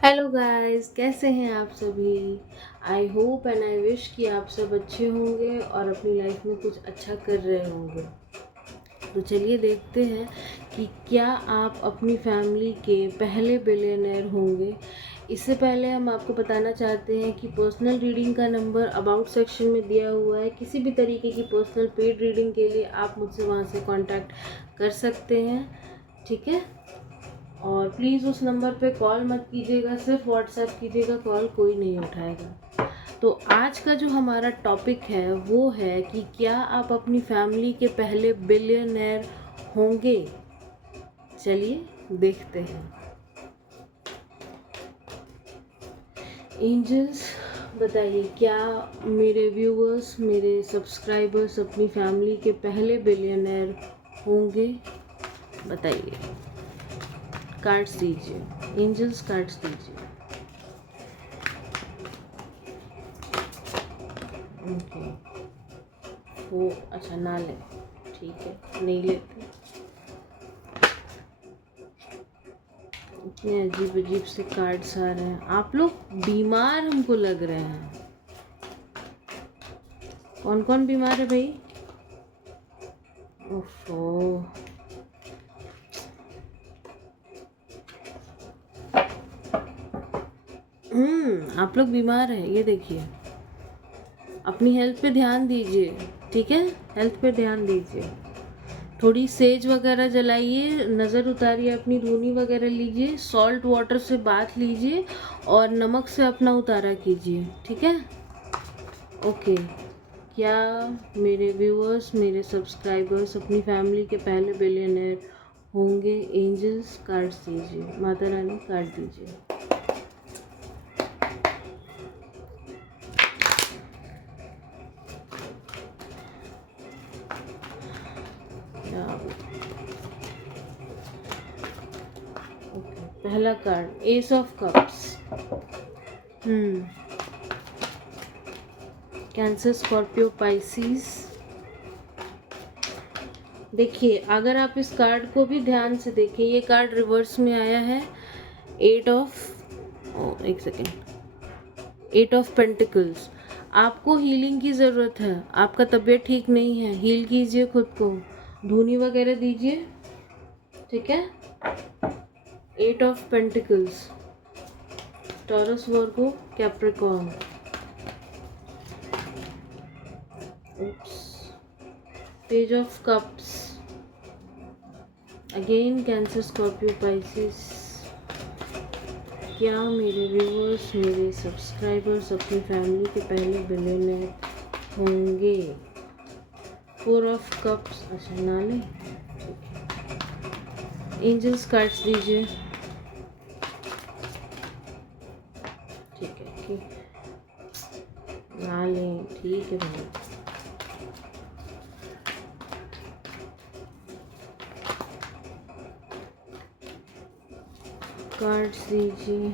Hello guys, कैसे हैं आप सभी। आई होप एंड आई विश कि आप सब अच्छे होंगे और अपनी लाइफ में कुछ अच्छा कर रहे होंगे। तो चलिए देखते हैं कि क्या आप अपनी फैमिली के पहले बिलियनर होंगे। इससे पहले हम आपको बताना चाहते हैं कि पर्सनल रीडिंग का नंबर अबाउट सेक्शन में दिया हुआ है। किसी भी तरीके की पर्सनल पेड रीडिंग के लिए आप मुझसे वहाँ से कांटेक्ट कर सकते हैं, ठीक है। और प्लीज़ उस नंबर पे कॉल मत कीजिएगा, सिर्फ व्हाट्सएप कीजिएगा, कॉल कोई नहीं उठाएगा। तो आज का जो हमारा टॉपिक है वो है कि क्या आप अपनी फैमिली के पहले बिलियनर होंगे। चलिए देखते हैं। एंजल्स, बताइए क्या मेरे व्यूअर्स, मेरे सब्सक्राइबर्स अपनी फैमिली के पहले बिलियनर होंगे। बताइए, कार्ड्स दीजिए एंजल्स, कार्ड्स दीजिए। ओके, वो अच्छा ना ले, ठीक है, नहीं लेते। इतने अजीब अजीब से कार्ड्स आ रहे हैं। आप लोग बीमार हमको लग रहे हैं। कौन कौन बीमार है भाई। ओफो, आप लोग बीमार हैं, ये देखिए। अपनी हेल्थ पे ध्यान दीजिए, ठीक है, हेल्थ पे ध्यान दीजिए। थोड़ी सेज वगैरह जलाइए, नज़र उतारिए, अपनी धुनी वगैरह लीजिए, सॉल्ट वाटर से बाथ लीजिए और नमक से अपना उतारा कीजिए, ठीक है। ओके, क्या मेरे व्यूअर्स, मेरे सब्सक्राइबर्स अपनी फैमिली के पहले बिलियनर होंगे। एंजल्स, कार्ड दीजिए, माता रानी कार्ड दीजिए। ओके, पहला card S of cups. Cancer, Scorpio, Pisces. देखिए, अगर आप इस कार्ड को भी ध्यान से देखें, ये कार्ड रिवर्स में आया है। एट ऑफ एक सेकेंड, एट ऑफ पेंटिकल्स। आपको हीलिंग की ज़रूरत है, आपका तबीयत ठीक नहीं है, हील कीजिए खुद को, धूनी वगैरह दीजिए, ठीक है। Eight of pentacles, Taurus, Virgo, Capricorn. Page of cups, again Cancer, Scorpio, Pisces. क्या मेरे व्यूअर्स, मेरे सब्सक्राइबर्स अपनी फैमिली के पहले बिलियनर होंगे। फोर ऑफ कप्स, अच्छा ना लें, एंजल्स कार्ड्स दीजिए, ठीक है, ठीक, ना लें, ठीक है भाई। कार्ड्स दीजिए।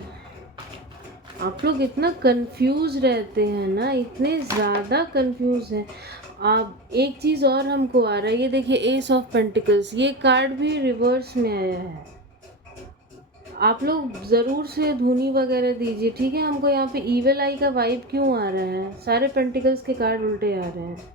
आप लोग इतना कंफ्यूज रहते हैं ना, इतने ज़्यादा कंफ्यूज हैं आप। एक चीज़ और हमको आ रहा है, ये देखिए एस ऑफ पेंटिकल्स, ये कार्ड भी रिवर्स में आया है। आप लोग ज़रूर से धुनी वगैरह दीजिए, ठीक है। हमको यहाँ पे ईविल आई का वाइब क्यों आ रहा है, सारे पेंटिकल्स के कार्ड उल्टे आ रहे हैं।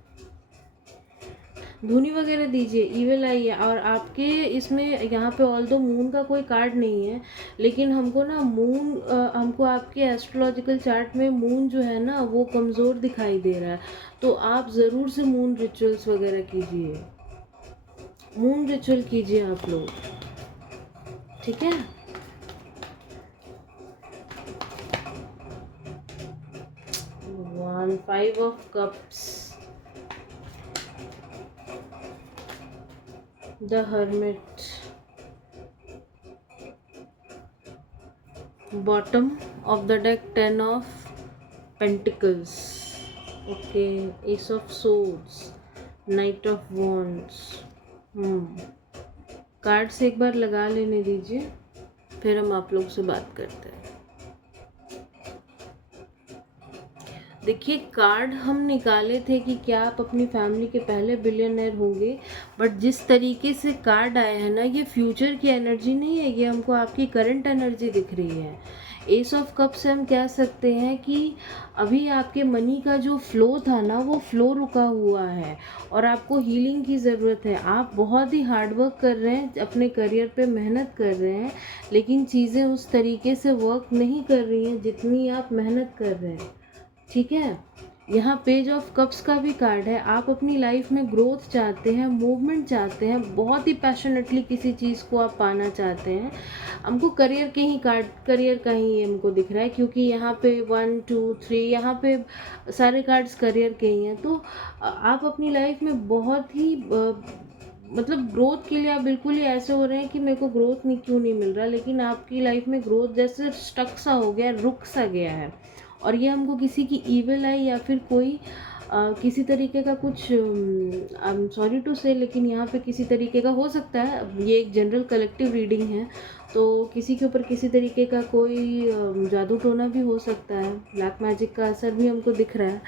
धुनी वगैरह दीजिए, ईविल आई है। और आपके इसमें यहाँ पे ऑल दो मून का कोई कार्ड नहीं है, लेकिन हमको ना मून, हमको आपके एस्ट्रोलॉजिकल चार्ट में मून जो है ना वो कमज़ोर दिखाई दे रहा है। तो आप ज़रूर से मून रिचुअल्स वगैरह कीजिए, मून रिचुअल कीजिए आप लोग, ठीक है। भगवान, five of cups, the hermit, bottom of the deck, ten of pentacles, okay, ace of swords, knight of wands। Card से एक बार लगा लेने दीजिए, फिर हम आप लोग से बात करते हैं। देखिए, कार्ड हम निकाले थे कि क्या आप अपनी फैमिली के पहले बिलियनर होंगे, बट जिस तरीके से कार्ड आया है ना, ये फ्यूचर की एनर्जी नहीं है, ये हमको आपकी करंट एनर्जी दिख रही है। एस ऑफ कप से हम कह सकते हैं कि अभी आपके मनी का जो फ्लो था ना, वो फ्लो रुका हुआ है और आपको हीलिंग की ज़रूरत है। आप बहुत ही हार्ड वर्क कर रहे हैं, अपने करियर पे मेहनत कर रहे हैं, लेकिन चीज़ें उस तरीके से वर्क नहीं कर रही हैं जितनी आप मेहनत कर रहे हैं। ठीक है, यहाँ पेज ऑफ कप्स का भी कार्ड है। आप अपनी लाइफ में ग्रोथ चाहते हैं, मूवमेंट चाहते हैं, बहुत ही पैशनेटली किसी चीज़ को आप पाना चाहते हैं। हमको करियर के ही कार्ड, करियर का ही ये हमको दिख रहा है, क्योंकि यहाँ पे 1 2 3 यहाँ पे सारे कार्ड्स करियर के ही हैं। तो आप अपनी लाइफ में बहुत ही मतलब ग्रोथ के लिए आप बिल्कुल ही ऐसे हो रहे हैं कि मेरे को ग्रोथ नहीं, क्यों नहीं मिल रहा, लेकिन आपकी लाइफ में ग्रोथ जैसे स्टक सा हो गया, रुक सा गया है। और ये हमको किसी की ईविल आई या फिर कोई किसी तरीके का कुछ, आई एम सॉरी टू से, लेकिन यहाँ पे किसी तरीके का हो सकता है, ये एक जनरल कलेक्टिव रीडिंग है, तो किसी के ऊपर किसी तरीके का कोई जादू टोना भी हो सकता है, ब्लैक मैजिक का असर भी हमको दिख रहा है।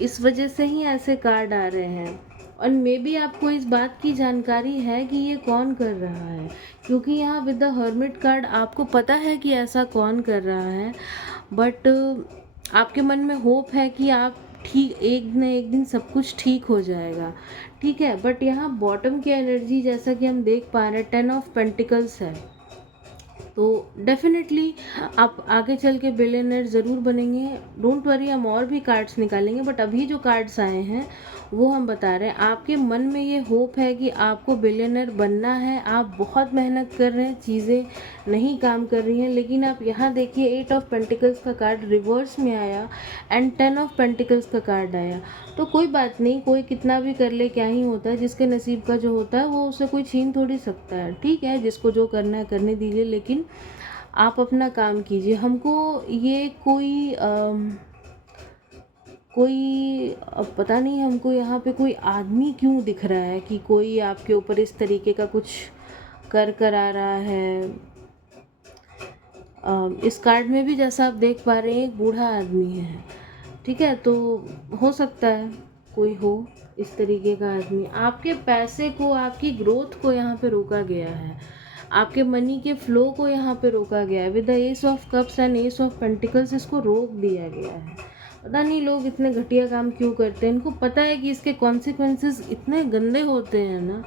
इस वजह से ही ऐसे कार्ड आ रहे हैं। और मे बी आपको इस बात की जानकारी है कि ये कौन कर रहा है, क्योंकि यहाँ विद द हर्मिट कार्ड आपको पता है कि ऐसा कौन कर रहा है, बट आपके मन में होप है कि आप ठीक, एक न एक दिन सब कुछ ठीक हो जाएगा। ठीक है, बट यहाँ बॉटम की एनर्जी जैसा कि हम देख पा रहे हैं 10 ऑफ पेंटिकल्स है, तो डेफिनेटली आप आगे चल के बिलियनर ज़रूर बनेंगे। डोंट वरी, हम और भी कार्ड्स निकालेंगे, बट अभी जो कार्ड्स आए हैं वो हम बता रहे हैं। आपके मन में ये होप है कि आपको बिलियनर बनना है, आप बहुत मेहनत कर रहे हैं, चीज़ें नहीं काम कर रही हैं, लेकिन आप यहाँ देखिए 8 ऑफ पेंटिकल्स का कार्ड रिवर्स में आया एंड 10 ऑफ पेंटिकल्स का कार्ड आया। तो कोई बात नहीं, कोई कितना भी कर ले क्या ही होता है, जिसके नसीब का जो होता है वो उसे कोई छीन थोड़ी सकता है। ठीक है, जिसको जो करना है करने दीजिए, लेकिन आप अपना काम कीजिए। हमको ये कोई पता नहीं, हमको यहाँ पे कोई आदमी क्यों दिख रहा है कि कोई आपके ऊपर इस तरीके का कुछ कर आ रहा है। इस कार्ड में भी जैसा आप देख पा रहे हैं एक बूढ़ा आदमी है। ठीक है, तो हो सकता है कोई हो इस तरीके का आदमी। आपके पैसे को, आपकी ग्रोथ को यहाँ पे रोका गया है, आपके मनी के फ्लो को यहाँ पे रोका गया है। With the S of cups and S of pentacles इसको रोक दिया गया है। पता नहीं लोग इतने घटिया काम क्यों करते हैं, इनको पता है कि इसके कॉन्सिक्वेंसेस इतने गंदे होते हैं ना,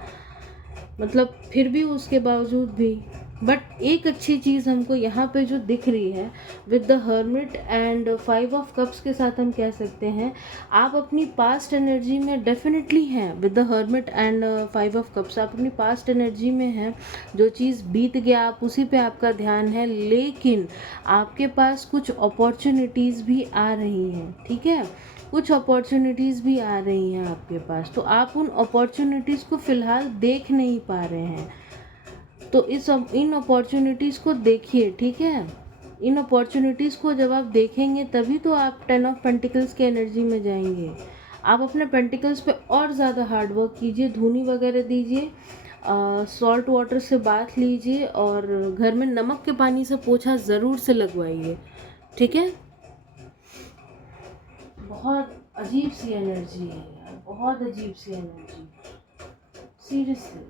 मतलब फिर भी उसके बावजूद भी। बट एक अच्छी चीज़ हमको यहाँ पे जो दिख रही है with the hermit and 5 of cups के साथ, हम कह सकते हैं आप अपनी पास्ट एनर्जी में डेफिनेटली हैं। With the hermit and 5 of cups आप अपनी पास्ट एनर्जी में हैं, जो चीज़ बीत गया आप उसी पे आपका ध्यान है, लेकिन आपके पास कुछ अपॉर्चुनिटीज़ भी आ रही हैं। ठीक है, कुछ अपॉर्चुनिटीज़ भी आ रही हैं आपके पास, तो आप उन अपॉर्चुनिटीज़ को फ़िलहाल देख नहीं पा रहे हैं, तो इन अपॉर्चुनिटीज़ को देखिए। ठीक है, इन अपॉर्चुनिटीज़ को जब आप देखेंगे तभी तो आप 10 ऑफ पेंटिकल्स की एनर्जी में जाएंगे। आप अपने पेंटिकल्स पे और ज़्यादा हार्ड वर्क कीजिए, धूनी वगैरह दीजिए, सॉल्ट वाटर से बाथ लीजिए, और घर में नमक के पानी से पोछा ज़रूर से लगवाइए। ठीक है, बहुत अजीब सी एनर्जी है यार, बहुत अजीब सी एनर्जी, सीरियसली।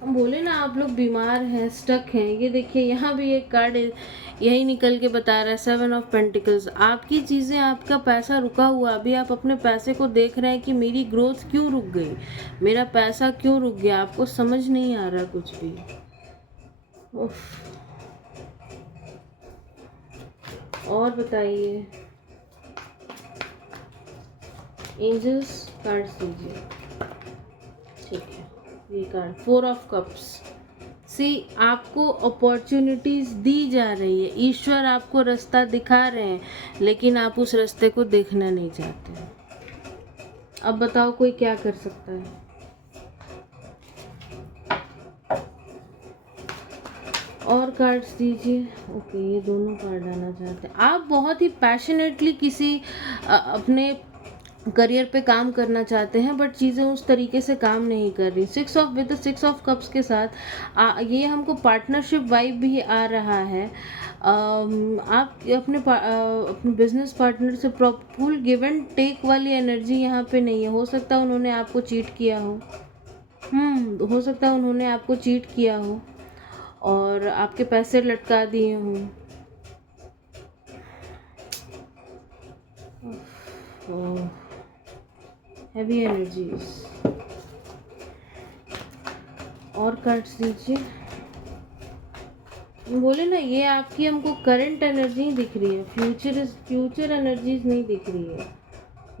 हम बोले ना आप लोग बीमार हैं, स्टक हैं। ये देखिए यहाँ भी एक कार्ड यही निकल के बता रहा है 7 ऑफ पेंटिकल्स। आपकी चीज़ें, आपका पैसा रुका हुआ, अभी आप अपने पैसे को देख रहे हैं कि मेरी ग्रोथ क्यों रुक गई, मेरा पैसा क्यों रुक गया, आपको समझ नहीं आ रहा कुछ भी। और बताइए, एंजल्स कार्ड्स दीजिए। ठीक है, ये कार्ड 4 ऑफ कप्स। सी, आपको अपॉर्चुनिटीज़ दी जा रही है, ईश्वर आपको रास्ता दिखा रहे हैं, लेकिन आप उस रास्ते को देखना नहीं चाहते। अब बताओ कोई क्या कर सकता है। और कार्ड्स दीजिए। ओके, ये दोनों कार्ड आना चाहते हैं। आप बहुत ही पैशनेटली किसी अपने करियर पे काम करना चाहते हैं बट चीज़ें उस तरीके से काम नहीं कर रही। सिक्स ऑफ कप्स के साथ ये हमको पार्टनरशिप वाइब भी आ रहा है। आप अपने बिजनेस पार्टनर से फुल गिव एंड टेक वाली एनर्जी यहाँ पे नहीं है। हो सकता है उन्होंने आपको चीट किया हो। हो सकता है उन्होंने आपको चीट किया हो और आपके पैसे लटका दिए हों। हैवी एनर्जीज और कार्ड्स दीजिए। बोले ना, ये आपकी हमको करंट एनर्जी ही दिख रही है, फ्यूचर एनर्जीज नहीं दिख रही है।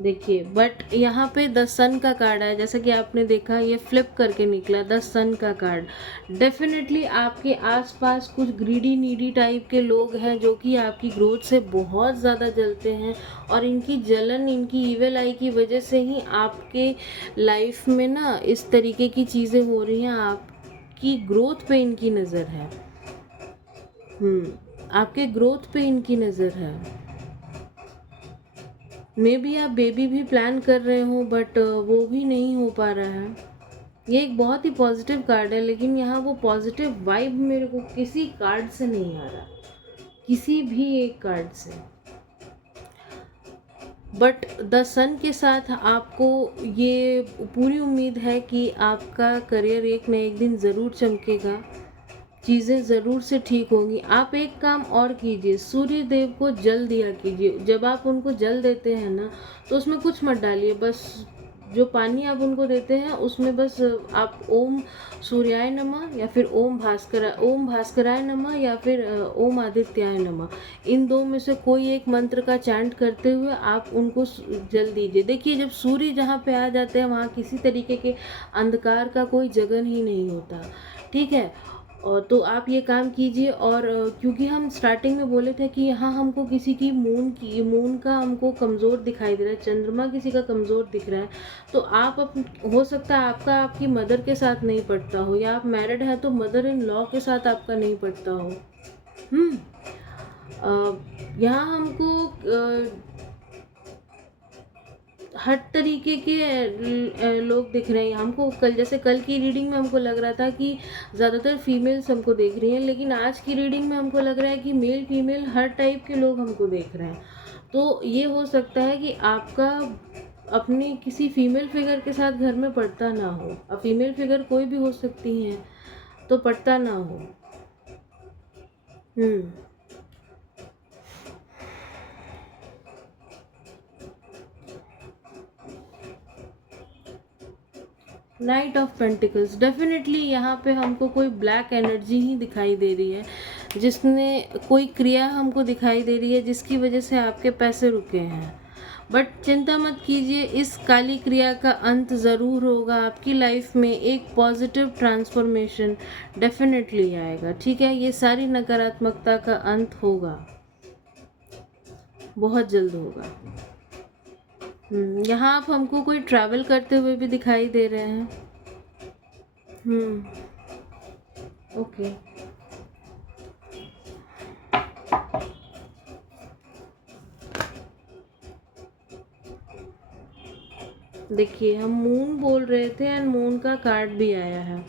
देखिए, बट यहाँ पे द सन का कार्ड है, जैसा कि आपने देखा ये फ्लिप करके निकला द सन का कार्ड। डेफिनेटली आपके आसपास कुछ ग्रीडी नीडी टाइप के लोग हैं जो कि आपकी ग्रोथ से बहुत ज़्यादा जलते हैं और इनकी जलन, इनकी ईविल आई की वजह से ही आपके लाइफ में ना इस तरीके की चीज़ें हो रही हैं। आपकी ग्रोथ पे इनकी नज़र है। आपके ग्रोथ पे इनकी नज़र है। मे बी आप बेबी भी प्लान कर रहे हो बट वो भी नहीं हो पा रहा है। ये एक बहुत ही पॉजिटिव कार्ड है, लेकिन यहाँ वो पॉजिटिव वाइब मेरे को किसी कार्ड से नहीं आ रहा, किसी भी एक कार्ड से। बट द सन के साथ आपको ये पूरी उम्मीद है कि आपका करियर एक न एक दिन ज़रूर चमकेगा, चीज़ें ज़रूर से ठीक होंगी। आप एक काम और कीजिए, सूर्य देव को जल दिया कीजिए। जब आप उनको जल देते हैं ना तो उसमें कुछ मत डालिए, बस जो पानी आप उनको देते हैं उसमें बस आप ओम सूर्याय नमः या फिर ओम भास्कराय नमः या फिर ओम आदित्याय नमः, इन दो में से कोई एक मंत्र का चैंट करते हुए आप उनको जल दीजिए। देखिए, जब सूर्य जहाँ पे आ जाते हैं वहाँ किसी तरीके के अंधकार का कोई जगह ही नहीं होता। ठीक है, और तो आप ये काम कीजिए। और क्योंकि हम स्टार्टिंग में बोले थे कि यहाँ हमको किसी की मून का हमको कमज़ोर दिखाई दे रहा है, चंद्रमा किसी का कमज़ोर दिख रहा है, तो आप हो सकता है आपका आपकी मदर के साथ नहीं पड़ता हो, या आप मैरिड है तो मदर इन लॉ के साथ आपका नहीं पड़ता हो। यहाँ हमको हर तरीके के लोग दिख रहे हैं हमको। जैसे कल की रीडिंग में हमको लग रहा था कि ज़्यादातर फीमेल्स हमको देख रही हैं, लेकिन आज की रीडिंग में हमको लग रहा है कि मेल फीमेल हर टाइप के लोग हमको देख रहे हैं। तो ये हो सकता है कि आपका अपनी किसी फीमेल फिगर के साथ घर में पड़ता ना हो। अब फीमेल फिगर कोई भी हो सकती हैं, तो पड़ता ना हो। नाइट ऑफ पेंटिकल्स, डेफिनेटली यहाँ पे हमको कोई ब्लैक एनर्जी ही दिखाई दे रही है, जिसने कोई क्रिया हमको दिखाई दे रही है जिसकी वजह से आपके पैसे रुके हैं। बट चिंता मत कीजिए, इस काली क्रिया का अंत ज़रूर होगा। आपकी लाइफ में एक पॉजिटिव ट्रांसफॉर्मेशन डेफिनेटली आएगा। ठीक है, ये सारी नकारात्मकता का अंत होगा, बहुत जल्द होगा। यहाँ आप हमको कोई ट्रैवल करते हुए भी दिखाई दे रहे हैं। ओके, देखिए हम मून बोल रहे थे एंड मून का कार्ड भी आया है,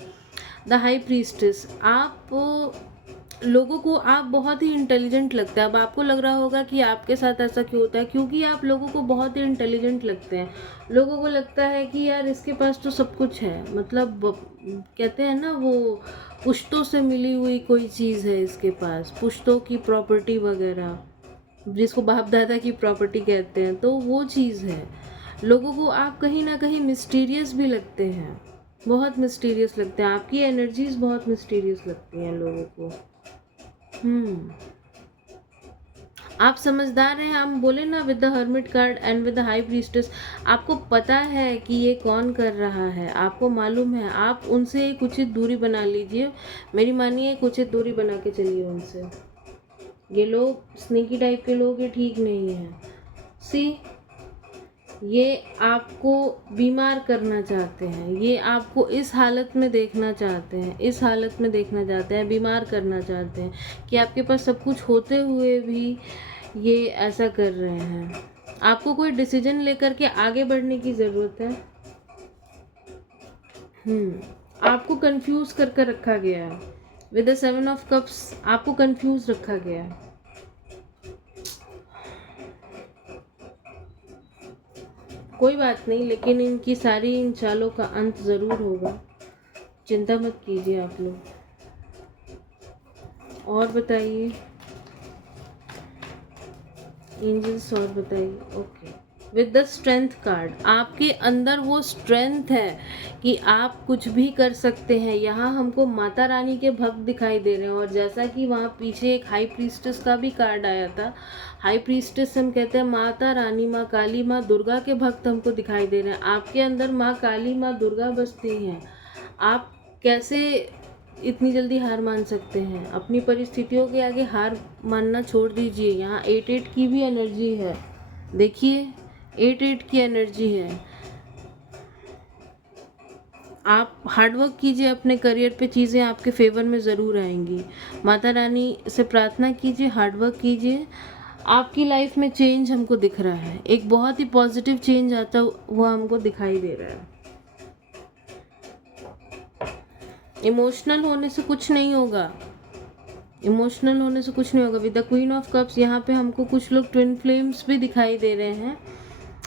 द हाई प्रीस्टेस। आप लोगों को आप बहुत ही इंटेलिजेंट लगता है। अब आपको लग रहा होगा कि आपके साथ ऐसा क्यों होता है, क्योंकि आप लोगों को बहुत ही इंटेलिजेंट लगते हैं। लोगों को लगता है कि यार इसके पास तो सब कुछ है, मतलब कहते हैं ना वो पुश्तों से मिली हुई कोई चीज़ है इसके पास, पुश्तों की प्रॉपर्टी वगैरह, जिसको बाप दादा की प्रॉपर्टी कहते हैं, तो वो चीज़ है। लोगों को आप कहीं ना कहीं मिस्टीरियस भी लगते हैं, बहुत मिस्टीरियस लगते हैं। आपकी एनर्जीज बहुत मिस्टीरियस लगती हैं लोगों को। आप समझदार हैं। हम बोले ना, with the hermit card and with the high priestess, आपको पता है कि ये कौन कर रहा है, आपको मालूम है। आप उनसे एक उचित दूरी बना लीजिए, मेरी मानिए, एक उचित दूरी बना के चलिए उनसे। ये लोग स्नेकी टाइप के लोग, ये ठीक नहीं है। ये आपको बीमार करना चाहते हैं, ये आपको इस हालत में देखना चाहते हैं, इस हालत में देखना चाहते हैं, बीमार करना चाहते हैं कि आपके पास सब कुछ होते हुए भी ये ऐसा कर रहे हैं। आपको कोई डिसीजन लेकर के आगे बढ़ने की ज़रूरत है। आपको कंफ्यूज कर रखा गया है। विद द 7 ऑफ कप्स आपको कंफ्यूज रखा गया है। कोई बात नहीं, लेकिन इनकी सारी इन चालों का अंत ज़रूर होगा, चिंता मत कीजिए आप लोग। और बताइए एंजल्स, और बताइए। Okay, with the strength card, आपके अंदर वो स्ट्रेंथ है कि आप कुछ भी कर सकते हैं। यहाँ हमको माता रानी के भक्त दिखाई दे रहे हैं, और जैसा कि वहाँ पीछे एक हाई प्रीस्टेस का भी कार्ड आया था। हाई प्रीस्टेस हम कहते हैं माता रानी, माँ काली, माँ दुर्गा के भक्त हमको दिखाई दे रहे हैं। आपके अंदर माँ काली, माँ दुर्गा बसती हैं। आप कैसे इतनी जल्दी हार मान सकते हैं? अपनी परिस्थितियों के आगे हार मानना छोड़ दीजिए। यहाँ 8 की भी एनर्जी है, देखिए 8 की एनर्जी है। आप हार्डवर्क कीजिए अपने करियर पे, चीज़ें आपके फेवर में ज़रूर आएंगी। माता रानी से प्रार्थना कीजिए, हार्डवर्क कीजिए। आपकी लाइफ में चेंज हमको दिख रहा है, एक बहुत ही पॉजिटिव चेंज आता हुआ हमको दिखाई दे रहा है। इमोशनल होने से कुछ नहीं होगा, इमोशनल होने से कुछ नहीं होगा। With the queen of cups यहाँ पे हमको कुछ लोग ट्विन फ्लेम्स भी दिखाई दे रहे हैं,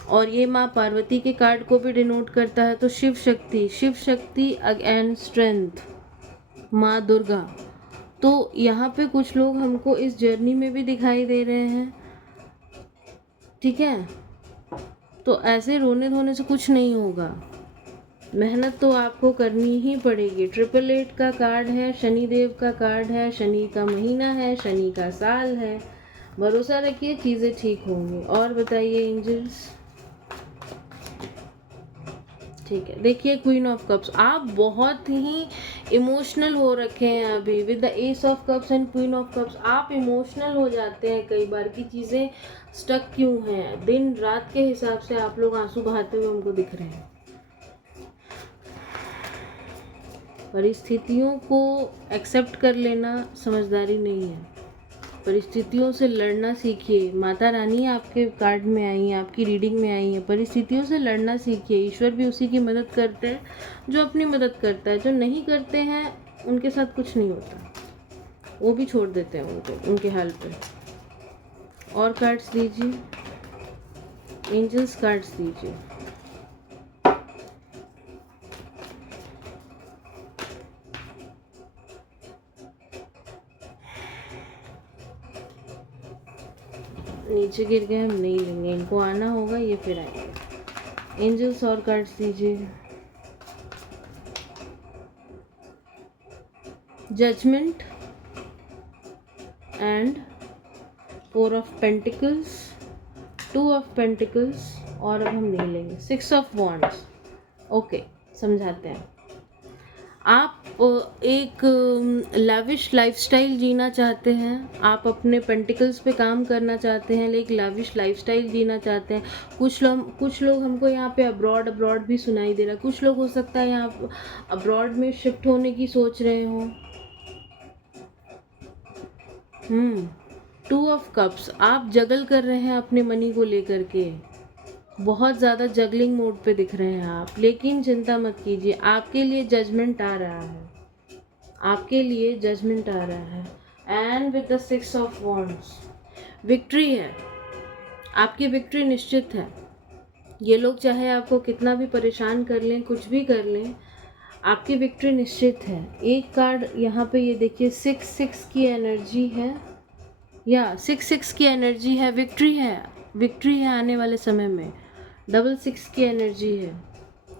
और ये माँ पार्वती के कार्ड को भी डिनोट करता है। तो शिव शक्ति, शिव शक्ति एंड स्ट्रेंथ, माँ दुर्गा। तो यहाँ पे कुछ लोग हमको इस जर्नी में भी दिखाई दे रहे हैं, ठीक है। तो ऐसे रोने धोने से कुछ नहीं होगा, मेहनत तो आपको करनी ही पड़ेगी। 888 का कार्ड है, शनि देव का कार्ड है, शनि का महीना है, शनि का साल है। भरोसा रखिए, चीज़ें ठीक होंगी। और बताइए एंजल्स। ठीक है, देखिए क्वीन ऑफ कप्स, आप बहुत ही इमोशनल हो रखे हैं अभी। With the S of cups and queen of cups आप इमोशनल हो जाते हैं कई बार की चीज़ें स्टक क्यों हैं। दिन रात के हिसाब से आप लोग आंसू बहाते हुए हमको दिख रहे हैं। परिस्थितियों को एक्सेप्ट कर लेना समझदारी नहीं है, परिस्थितियों से लड़ना सीखिए। माता रानी आपके कार्ड में आई हैं, आपकी रीडिंग में आई हैं। परिस्थितियों से लड़ना सीखिए। ईश्वर भी उसी की मदद करते हैं जो अपनी मदद करता है। जो नहीं करते हैं उनके साथ कुछ नहीं होता, वो भी छोड़ देते हैं उनके हाल पे। और कार्ड्स दीजिए एंजल्स, कार्ड्स दीजिए। नीचे गिर गए, हम नहीं लेंगे, इनको आना होगा, ये फिर आएंगे। एंजल्स, और कार्ड्स दीजिए। Judgement and 4 of pentacles, 2 of pentacles, और अब हम नहीं लेंगे 6 ऑफ वॉन्ड्स। ओके, समझाते हैं। आप एक लाविश लाइफस्टाइल जीना चाहते हैं, आप अपने पेंटिकल्स पे काम करना चाहते हैं, लेकिन लाविश लाइफस्टाइल जीना चाहते हैं। कुछ लोग हमको यहाँ पे अब्रॉड भी सुनाई दे रहा है। कुछ लोग हो सकता है यहाँ अब्रॉड में शिफ्ट होने की सोच रहे हों। 2 ऑफ कप्स, आप जगल कर रहे हैं अपने मनी को लेकर के, बहुत ज़्यादा जगलिंग मोड पे दिख रहे हैं आप। लेकिन चिंता मत कीजिए, आपके लिए जजमेंट आ रहा है, आपके लिए जजमेंट आ रहा है। And with the 6 of wands, victory है, आपकी विक्ट्री निश्चित है। ये लोग चाहे आपको कितना भी परेशान कर लें, कुछ भी कर लें, आपकी विक्ट्री निश्चित है। एक कार्ड यहाँ पे ये देखिए 6 की एनर्जी है, या 6 की एनर्जी है, विक्ट्री है, विक्ट्री है आने वाले समय में। 6 की एनर्जी है,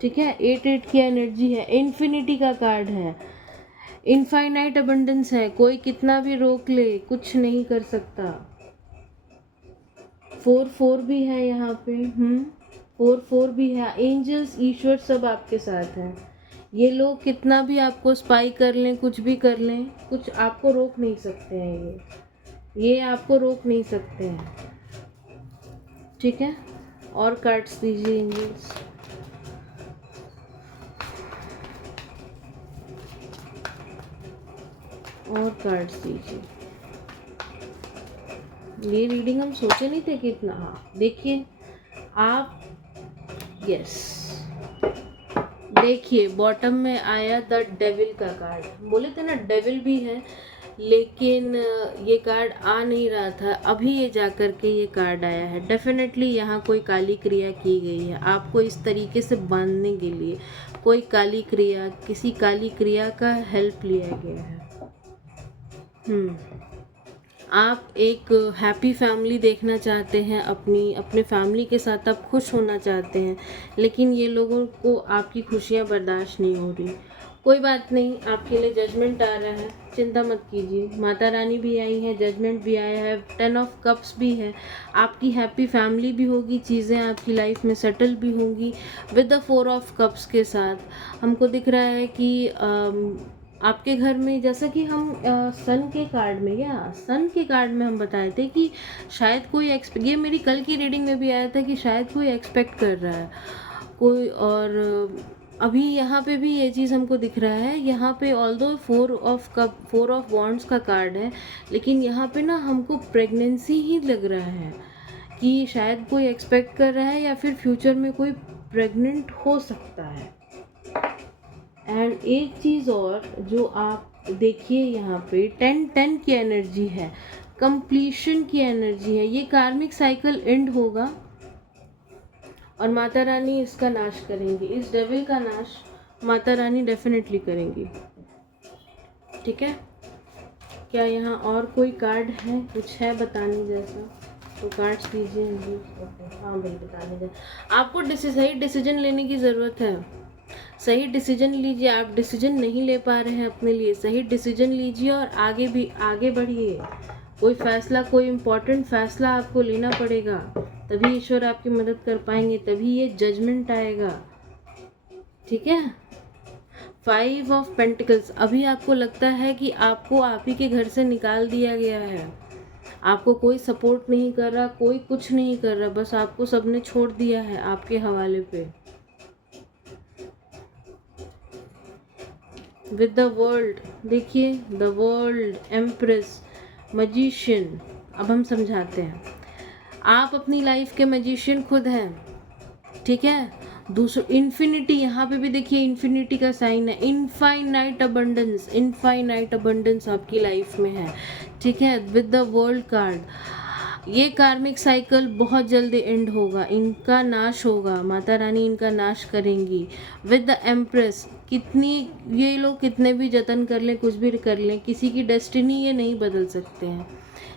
ठीक है। 8 की एनर्जी है, इन्फिनिटी का कार्ड है, इनफाइनाइट अबंडेंस है, कोई कितना भी रोक ले कुछ नहीं कर सकता। 4 भी है यहाँ पे, 4 भी है। एंजल्स, ईश्वर सब आपके साथ हैं। ये लोग कितना भी आपको स्पाई कर लें, कुछ भी कर लें, कुछ आपको रोक नहीं सकते हैं। ये आपको रोक नहीं सकते हैं, ठीक है। और कार्ड्स दीजिए एंजल्स। और कार्ड्स दीजिए। ये रीडिंग हम सोचे नहीं थे कि इतना, हाँ देखिए आप यस देखिए बॉटम में आया द डेविल का कार्ड। बोले थे ना डेविल भी है, लेकिन ये कार्ड आ नहीं रहा था, अभी ये जाकर के ये कार्ड आया है। डेफिनेटली यहाँ कोई काली क्रिया की गई है आपको इस तरीके से बांधने के लिए। कोई काली क्रिया, किसी काली क्रिया का हेल्प लिया गया है। आप एक हैप्पी फैमिली देखना चाहते हैं, अपने फैमिली के साथ आप खुश होना चाहते हैं, लेकिन ये लोगों को आपकी खुशियाँ बर्दाश्त नहीं हो रही। कोई बात नहीं, आपके लिए जजमेंट आ रहा है, चिंता मत कीजिए। माता रानी भी आई है, जजमेंट भी आया है, 10 ऑफ कप्स भी है। आपकी हैप्पी फैमिली भी होगी, चीज़ें आपकी लाइफ में सेटल भी होंगी विद द 4 ऑफ कप्स के साथ। हमको दिख रहा है कि आपके घर में, जैसा कि हम सन के कार्ड में, सन के कार्ड में हम बताए थे कि शायद कोई ये मेरी कल की रीडिंग में भी आया था कि शायद कोई एक्सपेक्ट कर रहा है कोई। और अभी यहाँ पे भी ये चीज़ हमको दिख रहा है। यहाँ पे ऑल्दो 4 ऑफ वॉन्ड्स का कार्ड है, लेकिन यहाँ पे ना हमको प्रेगनेंसी ही लग रहा है कि शायद कोई एक्सपेक्ट कर रहा है या फिर फ्यूचर में कोई प्रेग्नेंट हो सकता है। एंड एक चीज़ और जो आप देखिए यहाँ पे 10 की एनर्जी है, कंप्लीशन की एनर्जी है। ये कार्मिक साइकिल एंड होगा और माता रानी इसका नाश करेंगी। इस डेविल का नाश माता रानी डेफिनेटली करेंगी। ठीक है, क्या यहाँ और कोई कार्ड है, कुछ है बताने जैसा तो कार्ड्स दीजिए मुझे। हाँ भाई बताने जैसा, आपको सही डिसीजन लेने की ज़रूरत है। सही डिसीजन लीजिए। आप डिसीजन नहीं ले पा रहे हैं अपने लिए, सही डिसीजन लीजिए और आगे बढ़िए। कोई फैसला, कोई इम्पोर्टेंट फैसला आपको लेना पड़ेगा, तभी ईश्वर आपकी मदद कर पाएंगे, तभी ये जजमेंट आएगा। ठीक है, 5 ऑफ पेंटिकल्स। अभी आपको लगता है कि आपको आप ही के घर से निकाल दिया गया है, आपको कोई सपोर्ट नहीं कर रहा, कोई कुछ नहीं कर रहा, बस आपको सबने छोड़ दिया है आपके हवाले पे। विद द वर्ल्ड, देखिए द वर्ल्ड, एम्प्रेस, मजिशियन। अब हम समझाते हैं, आप अपनी लाइफ के मजिशियन खुद हैं। ठीक है, दूसरा इन्फिनिटी, यहाँ पे भी देखिए इन्फिनिटी का साइन है। इनफाइनाइट अबंडेंस, इनफाइनाइट अबंडेंस आपकी लाइफ में है। ठीक है, विद द वर्ल्ड कार्ड। ये कार्मिक साइकिल बहुत जल्दी एंड होगा, इनका नाश होगा, माता रानी इनका नाश करेंगी। विद द एम्प्रेस, ये लोग कितने भी जतन कर लें, कुछ भी कर लें, किसी की डेस्टिनी ये नहीं बदल सकते हैं।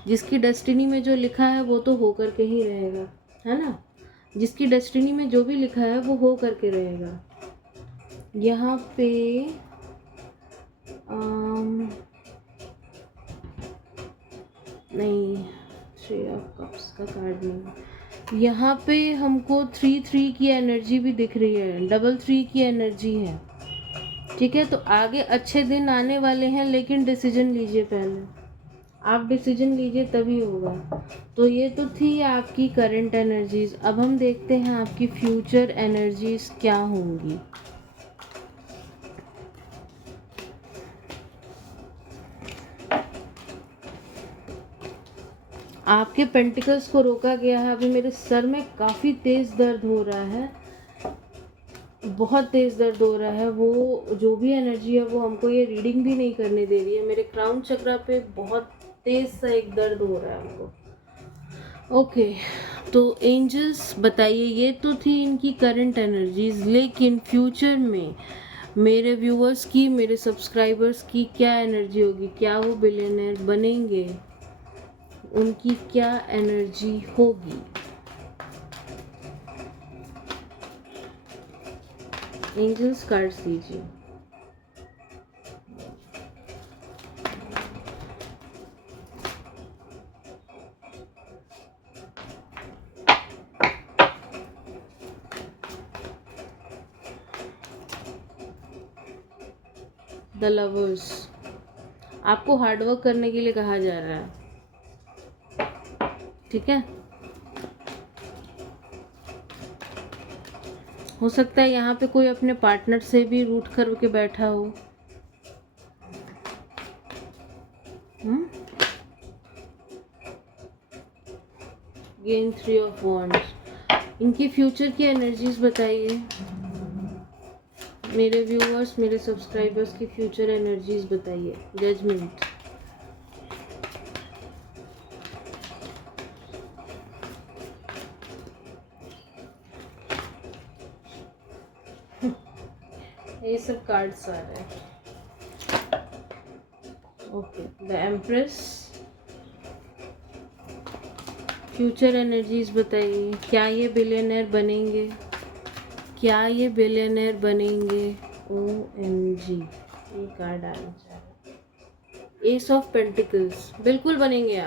जिसकी डेस्टिनी में जो लिखा है वो तो हो करके ही रहेगा, है ना। जिसकी डेस्टिनी में जो भी लिखा है वो हो करके रहेगा। यहाँ पे नहीं, 3 ऑफ कप्स का कार्ड नहीं। यहाँ पे हमको 3 की एनर्जी भी दिख रही है, 3 की एनर्जी है। ठीक है, तो आगे अच्छे दिन आने वाले हैं, लेकिन डिसीजन लीजिए पहले। आप डिसीजन लीजिए तभी होगा। तो ये तो थी आपकी करंट एनर्जीज। अब हम देखते हैं आपकी फ्यूचर एनर्जीज क्या होंगी। आपके पेंटिकल्स को रोका गया है। अभी मेरे सर में काफ़ी तेज़ दर्द हो रहा है, बहुत तेज़ दर्द हो रहा है। वो जो भी एनर्जी है वो हमको ये रीडिंग भी नहीं करने दे रही है। मेरे क्राउन चक्रा पे बहुत तेज़ सा एक दर्द हो रहा है हमको। ओके, तो एंजल्स बताइए, ये तो थी इनकी करंट एनर्जीज, लेकिन फ्यूचर में मेरे व्यूअर्स की, मेरे सब्सक्राइबर्स की क्या एनर्जी होगी? क्या वो बिलियनर बनेंगे? उनकी क्या एनर्जी होगी? एंजल्स कार्ड्स दीजिए। द लवर्स, आपको हार्डवर्क करने के लिए कहा जा रहा है। ठीक है, हो सकता है यहाँ पे कोई अपने पार्टनर से भी रूठ कर के बैठा हो। Gain 3 of wands. इनकी फ्यूचर की एनर्जीज बताइए मेरे व्यूअर्स, मेरे सब्सक्राइबर्स की फ्यूचर एनर्जीज बताइए। जजमेंट। ये सब कार्ड्स आ रहे हैं। Okay, the empress. Future energies बताइए। क्या ये बिलियनर बनेंगे? क्या ये बिलियनर बनेंगे? OMG, ये कार्ड आना चाह रहा है। S of pentacles. बिल्कुल बनेंगे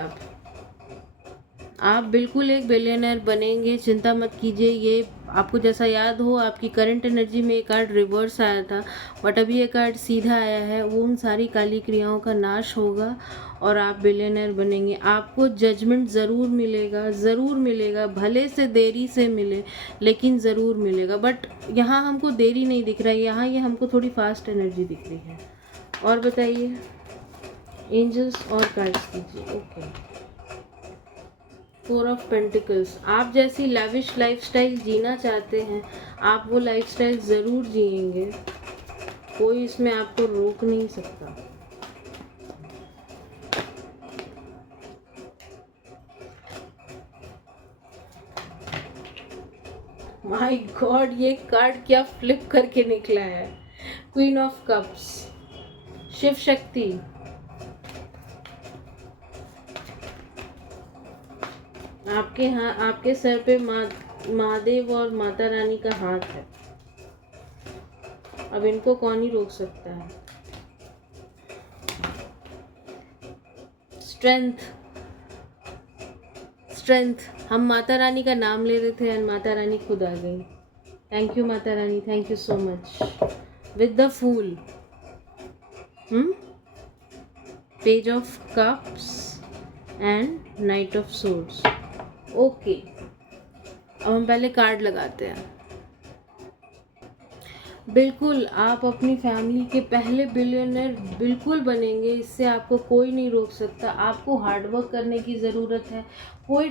आप बिल्कुल एक बिलियनर बनेंगे, चिंता मत कीजिए। ये आपको जैसा याद हो, आपकी करंट एनर्जी में ये कार्ड रिवर्स आया था, बट अभी ये कार्ड सीधा आया है। वो उन सारी काली क्रियाओं का नाश होगा और आप बिलियनर बनेंगे। आपको जजमेंट ज़रूर मिलेगा, ज़रूर मिलेगा, भले से देरी से मिले लेकिन ज़रूर मिलेगा। बट यहाँ हमको देरी नहीं दिख रहा है, यहाँ ये हमको थोड़ी फास्ट एनर्जी दिख रही है। और बताइए एंजल्स और कार्ड्स कीजिए। Okay, 4 of pentacles. आप जैसी लैविश लाइफस्टाइल जीना चाहते हैं, आप वो लाइफस्टाइल ज़रूर जिएंगे। कोई इसमें आपको रोक नहीं सकता। माय गॉड, ये कार्ड क्या फ्लिप करके निकला है। Queen of cups, Shiv Shakti. आपके सर पे महादेव और माता रानी का हाथ है। अब इनको कौन ही रोक सकता है। स्ट्रेंथ। हम माता रानी का नाम ले रहे थे और माता रानी खुद आ गई। थैंक यू माता रानी, thank you so much. With the fool, page of cups and knight of swords. Okay, अब हम पहले कार्ड लगाते हैं। बिल्कुल आप अपनी फैमिली के पहले बिलियनर बिल्कुल बनेंगे, इससे आपको कोई नहीं रोक सकता। आपको हार्डवर्क करने की ज़रूरत है। कोई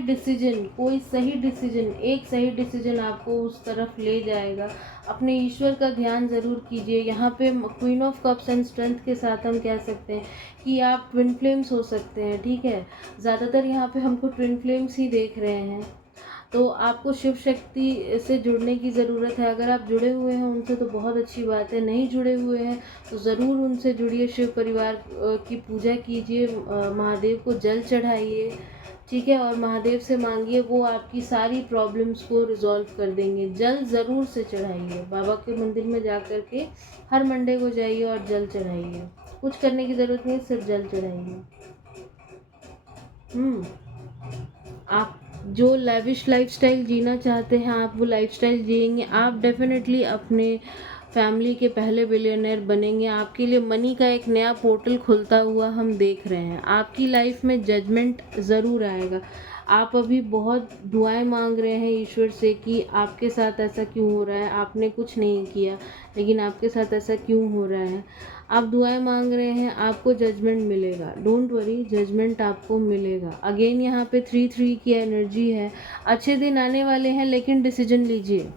सही डिसीजन, एक सही डिसीजन आपको उस तरफ ले जाएगा। अपने ईश्वर का ध्यान ज़रूर कीजिए। यहाँ पे queen of cups and strength के साथ हम कह सकते हैं कि आप ट्विन फ्लेम्स हो सकते हैं, ठीक है। ज़्यादातर यहाँ पे हमको ट्विन फ्लेम्स ही देख रहे हैं। तो आपको शिव शक्ति से जुड़ने की ज़रूरत है। अगर आप जुड़े हुए हैं उनसे तो बहुत अच्छी बात है, नहीं जुड़े हुए हैं तो ज़रूर उनसे जुड़िए। शिव परिवार की पूजा कीजिए, महादेव को जल चढ़ाइए, ठीक है। और महादेव से मांगिए, वो आपकी सारी प्रॉब्लम्स को रिजॉल्व कर देंगे। जल ज़रूर से चढ़ाइए, बाबा के मंदिर में जा कर के हर मंडे को जाइए और जल चढ़ाइए। कुछ करने की ज़रूरत नहीं, सिर्फ जल चढ़ाइए। आप जो लैविश लाइफस्टाइल जीना चाहते हैं, आप वो लाइफस्टाइल जिएंगे। आप डेफिनेटली अपने फैमिली के पहले बिलियनर बनेंगे। आपके लिए मनी का एक नया पोर्टल खुलता हुआ हम देख रहे हैं। आपकी लाइफ में जजमेंट ज़रूर आएगा। आप अभी बहुत दुआएं मांग रहे हैं ईश्वर से कि आपके साथ ऐसा क्यों हो रहा है, आपने कुछ नहीं किया लेकिन आपके साथ ऐसा क्यों हो रहा है। आप दुआएं मांग रहे हैं, आपको जजमेंट मिलेगा। डोंट वरी, जजमेंट आपको मिलेगा। अगेन यहाँ पे 3-3 की एनर्जी है। अच्छे दिन आने वाले हैं लेकिन डिसीजन लीजिए।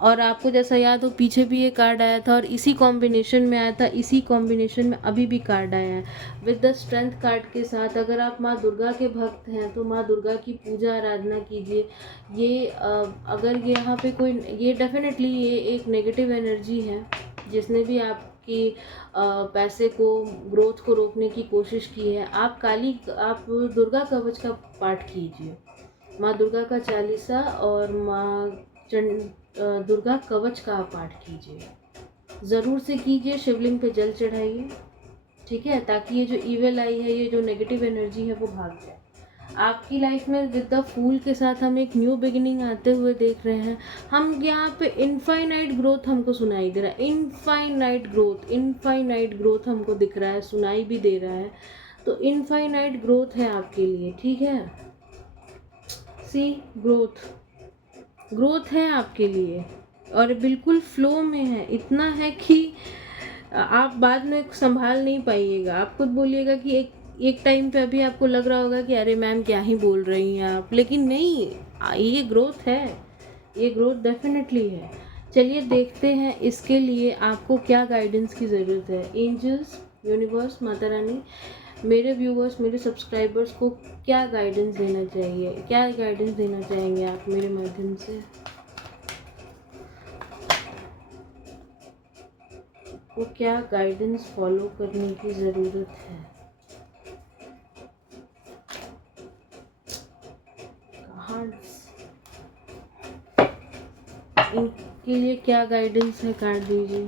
और आपको जैसा याद हो, पीछे भी ये कार्ड आया था और इसी कॉम्बिनेशन में आया था, इसी कॉम्बिनेशन में अभी भी कार्ड आया है विद द स्ट्रेंथ कार्ड के साथ। अगर आप माँ दुर्गा के भक्त हैं तो माँ दुर्गा की पूजा आराधना कीजिए। ये अगर यहाँ पे कोई, ये डेफिनेटली ये एक नेगेटिव एनर्जी है जिसने भी आपकी पैसे को, ग्रोथ को रोकने की कोशिश की है। आप दुर्गा कवच का पाठ कीजिए, माँ दुर्गा का चालीसा और दुर्गा कवच का पाठ कीजिए, ज़रूर से कीजिए। शिवलिंग पे जल चढ़ाइए, ठीक है, ताकि ये जो ईविल आई है, ये जो नेगेटिव एनर्जी है वो भाग जाए आपकी लाइफ में। विद द फूल के साथ हम एक न्यू बिगिनिंग आते हुए देख रहे हैं। हम यहाँ पे इनफाइनाइट ग्रोथ हमको सुनाई दे रहा है। इनफाइनाइट ग्रोथ हमको दिख रहा है, सुनाई भी दे रहा है। तो इनफाइनाइट ग्रोथ है आपके लिए, ठीक है। सी ग्रोथ है आपके लिए और बिल्कुल फ्लो में है। इतना है कि आप बाद में संभाल नहीं पाइएगा। आप खुद बोलिएगा कि एक एक टाइम पे अभी आपको लग रहा होगा कि अरे मैम क्या ही बोल रही हैं आप, लेकिन नहीं, ये ग्रोथ है, ये ग्रोथ डेफिनेटली है। चलिए देखते हैं इसके लिए आपको क्या गाइडेंस की ज़रूरत है। एंजल्स, यूनिवर्स, माता रानी, मेरे व्यूवर्स, मेरे सब्सक्राइबर्स को क्या गाइडेंस देना चाहिए, क्या गाइडेंस देना चाहेंगे आप मेरे माध्यम से? वो क्या गाइडेंस फॉलो करने की ज़रूरत है? कार्ड्स इनके लिए क्या गाइडेंस है, कार्ड दीजिए।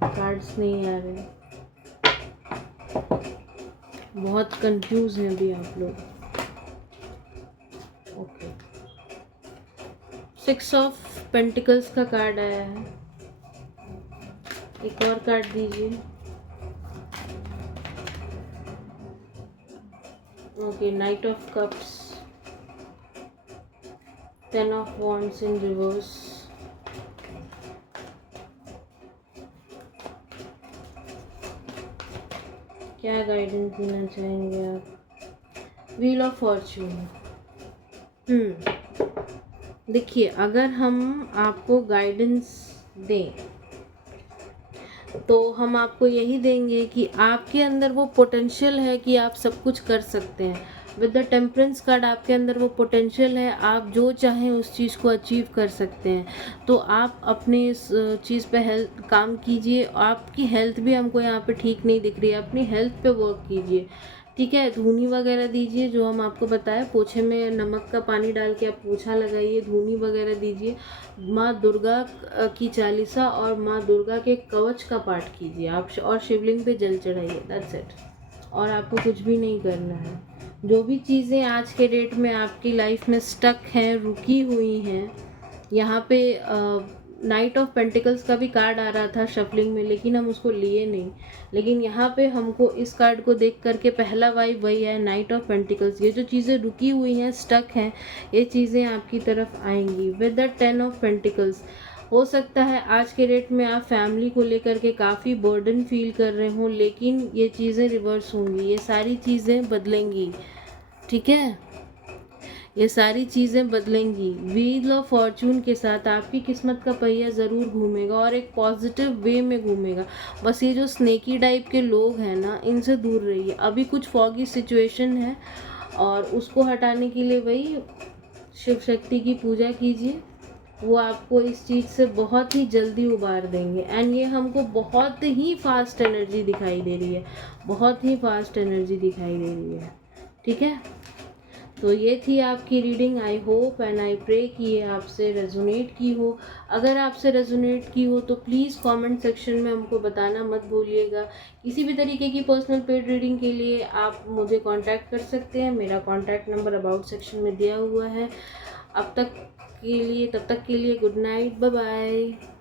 कार्ड्स नहीं आ रहे, बहुत कंफ्यूज हैं अभी आप लोग। ओके, 6 ऑफ पेंटिकल्स का कार्ड आया है। एक और कार्ड दीजिए। Okay, night of cups, 10 of wands in reverse, क्या गाइडेंस देना चाहेंगे आप? Wheel of Fortune. देखिए, अगर हम आपको गाइडेंस दें तो हम आपको यही देंगे कि आपके अंदर वो पोटेंशियल है कि आप सब कुछ कर सकते हैं। विद द टेम्परेंस कार्ड आपके अंदर वो पोटेंशियल है, आप जो चाहें उस चीज़ को अचीव कर सकते हैं। तो आप अपने इस चीज़ पे हेल्थ काम कीजिए। आपकी हेल्थ भी हमको यहाँ पे ठीक नहीं दिख रही है, अपनी हेल्थ पे वर्क कीजिए, ठीक है। धूनी वगैरह दीजिए, जो हम आपको बताएं, पोछे में नमक का पानी डाल के आप पोछा लगाइए, धूनी वगैरह दीजिए। माँ दुर्गा की चालीसा और माँ दुर्गा के कवच का पाठ कीजिए आप, और शिवलिंग पे जल चढ़ाइए, दैट्स इट। और आपको कुछ भी नहीं करना है। जो भी चीज़ें आज के डेट में आपकी लाइफ में स्टक हैं, रुकी हुई हैं, यहाँ पे नाइट ऑफ पेंटिकल्स का भी कार्ड आ रहा था शफलिंग में, लेकिन हम उसको लिए नहीं। लेकिन यहाँ पे हमको इस कार्ड को देख करके पहला वाइब वही है, नाइट ऑफ पेंटिकल्स। ये जो चीज़ें रुकी हुई हैं, स्टक हैं, ये चीज़ें आपकी तरफ आएंगी विद द 10 ऑफ पेंटिकल्स। हो सकता है आज के डेट में आप फैमिली को लेकर के काफ़ी बर्डन फील कर रहे हो, लेकिन ये चीज़ें रिवर्स होंगी, ये सारी चीज़ें बदलेंगी, ठीक है। ये सारी चीज़ें बदलेंगी। व्हील ऑफ फॉर्चून के साथ आपकी किस्मत का पहिया ज़रूर घूमेगा, और एक पॉजिटिव वे में घूमेगा। बस ये जो स्नेकी टाइप के लोग हैं ना, इनसे दूर रहिए। अभी कुछ फॉगी सिचुएशन है, और उसको हटाने के लिए वही शिव शक्ति की पूजा कीजिए, वो आपको इस चीज़ से बहुत ही जल्दी उबार देंगे। एंड ये हमको बहुत ही फास्ट एनर्जी दिखाई दे रही है, बहुत ही फास्ट एनर्जी दिखाई दे रही है, ठीक है। तो ये थी आपकी reading. I hope and I pray कि ये आपसे रेजोनेट की हो। अगर आपसे रेजोनेट की हो तो प्लीज़ कमेंट सेक्शन में हमको बताना मत भूलिएगा। किसी भी तरीके की पर्सनल पेड रीडिंग के लिए आप मुझे कांटेक्ट कर सकते हैं। मेरा कांटेक्ट नंबर अबाउट सेक्शन में दिया हुआ है। तब तक के लिए गुड नाइट, बाय बाय।